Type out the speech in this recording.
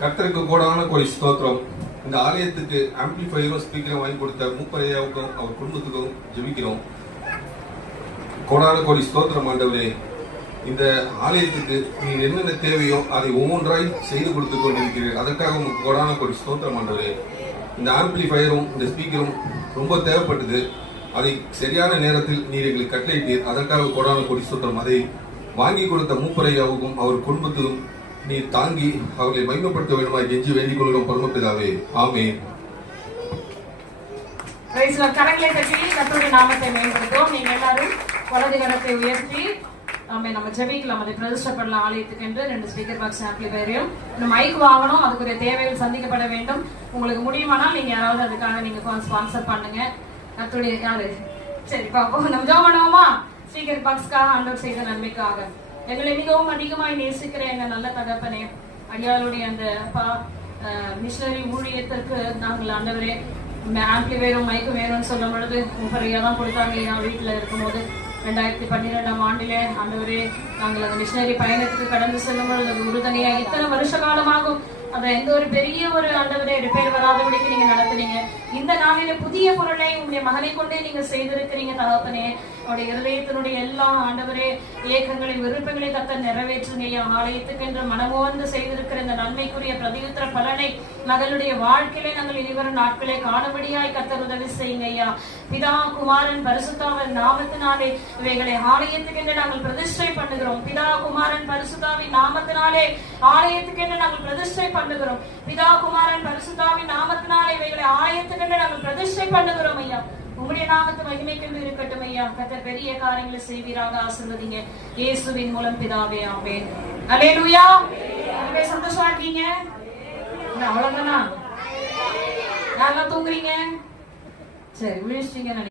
கர்த்தருக்கு கோடான கோடி ஸ்தோத்திரம். இந்த ஆலயத்துக்கு ஆம்பிளிஃபையரும் ஸ்பீக்கரும் வாங்கி கொடுத்த மூப்பரையாவுக்கும் அவர் குடும்பத்துக்கும் ஜெபிக்கிறோம். கோடான கோடி ஸ்தோத்திரம் ஆண்டவரே. இந்த ஆலயத்துக்கு நீ என்னென்ன தேவையோ அதை ஒவ்வொன்றாய் செய்து கொடுத்து கொண்டிருக்கிறீர்கள் அதற்காக உங்களுக்கு கோடான கோடி ஸ்தோத்திரம் ஆண்டவரே. இந்த ஆம்பிளிஃபையரும் இந்த ஸ்பீக்கரும் ரொம்ப தேவைப்பட்டது. அதை சரியான நேரத்தில் நீர் எங்களுக்கு கட்டளையிட்டீர். அதற்காக கோடான கோடி ஸ்தோத்திரம். அதை வாங்கி கொடுத்த மூப்பரையாவுக்கும் அவர் குடும்பத்திலும் நீ தாங்கி அவர்களை மகிமைப்படுத்த வேண்டுமா கெஞ்சி வேண்டிக் கொள்கிறோம் பரமபிதாவே ஆமே கரங்களை தட்டி கர்த்தருடைய நாமத்தை மேம்படுத்தும் நீங்க எல்லாரும் வலது கரத்தை உயர்த்தி ஆமே நம்ம ஜெபிக்கலாம். அதை பிரதிஷ்டை பண்ணலாம் ஆலயத்துக்கு என்று ரெண்டு ஸ்பீக்கர் பாக்ஸ் ஆம்பிளிஃபையரையும் இந்த மைக் வாங்கணும். அதுக்குரிய தேவைகள் சந்திக்கப்பட வேண்டும். உங்களுக்கு முடியுமானால் நீங்க யாராவது அதுக்காக நீங்க ஸ்பான்சர் பண்ணுங்க. கத்தோடைய யாரு? சரி பாப்போம் நம்ம ஜோ பண்ணுவோமா ஸ்பீக்கர் பாக்ஸ்க்காக ஆண்டவர் செய்த நன்மைக்காக. எங்களை மிகவும் அதிகமாய் நேசிக்கிற எங்க நல்ல தகப்பனே அடியாளுடைய அந்த அப்பா மிஷினரி ஊழியத்திற்கு நாங்கள் ஆண்டவரே ஆம்பி வேணும் மைக்கு வேணும்னு சொல்லும் பொழுது முப்பரையா தான் கொடுத்தாங்க. என் வீட்டில் இருக்கும்போது ரெண்டாயிரத்தி பன்னிரெண்டாம் ஆண்டிலே ஆண்டவரே நாங்கள் அந்த மிஷினரி பயணத்துக்கு கடந்து செல்லும் பொழுது அது இத்தனை வருஷ காலமாகும். அதை எந்த ஒரு பெரிய ஒரு ஆண்டவரே ரிப்பேர் வராதபடிக்கு நீங்க நடத்துனீங்க. இந்த நாளில புதிய பொருளை உங்களுடைய மகனை கொண்டே நீங்க செய்திருக்கிறீங்க தகப்பனே அவருடைய இருதயத்தினுடைய எல்லா ஆண்டவரே ஏக்கங்களை விருப்பங்களை கத்த நிறைவேற்றுங்க ஐயா. ஆலயத்துக்கு என்று மனமோந்து செய்திருக்கிற இந்த நன்மைக்குரிய பிரதியுத்தர பலனை மகளுடைய வாழ்க்கையிலே நாங்கள் இனிவரும் நாட்களே காணபடியாய் கத்தர் உதவி செய்யுங்க ஐயா. பிதா குமாரன் பரிசுத்தாவின் நாமத்தினாலே இவைகளை ஆலயத்துக்கு என்று நாங்கள் பிரதிஷ்டை பண்ணுகிறோம். பிதா குமாரன் பரிசுத்தாவின் நாமத்தினாலே ஆலயத்துக்கு என்று நாங்கள் பிரதிஷ்டை பண்ணுகிறோம். பிதா குமாரன் பரிசுத்தாவின் நாமத்தினாலே இவைகளை ஆலயத்துக்கு என்று நாங்கள் பிரதிஷ்டை பண்ணுகிறோம் ஐயா. உங்களுடைய நாமத்து மகிமைக்கும் இருக்கட்டும் ஐயா. கத்த பெரிய காரியங்களை செய்வீராக ஆசிர்வதிங்க. இயேசுவின் மூலம் பிதாவே ஆமென். அலே லூயா சந்தோஷமா இருக்கீங்க? அவ்வளவுதானா? நல்லா தூங்குறீங்க? சரி விழிச்சிட்டீங்க